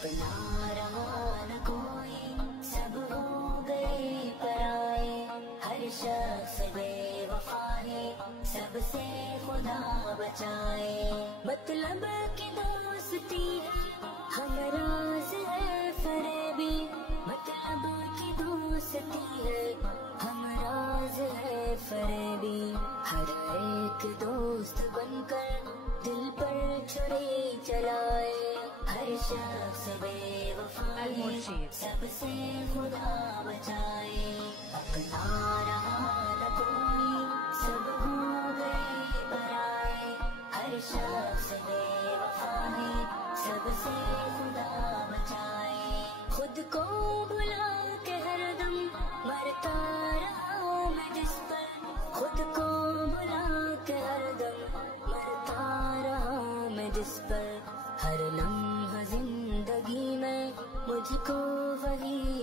अपना रहा न कोई, सब हो गए पराए। हर शख्स बेवफा है, सबसे खुदा बचाए। मतलब की दोस्ती है, हमराज है फरेबी। मतलब की दोस्ती है, हमराज है फरेबी। हर एक दोस्त बनकर दिल पर छुरी चलाए। हर शख्स बेवफा है, सबसे खुदा बचाए। अपना रहा न कोई, सब हो गए पराए। हर शख्स बेवफा है, सबसे खुदा बचाए। खुद को भुला के हरदम मरता रहा मैं जिस पर। खुद को भुला के हरदम मरता रहा मैं जिस पर। हर लम्हा जिंदगी में मुझको वही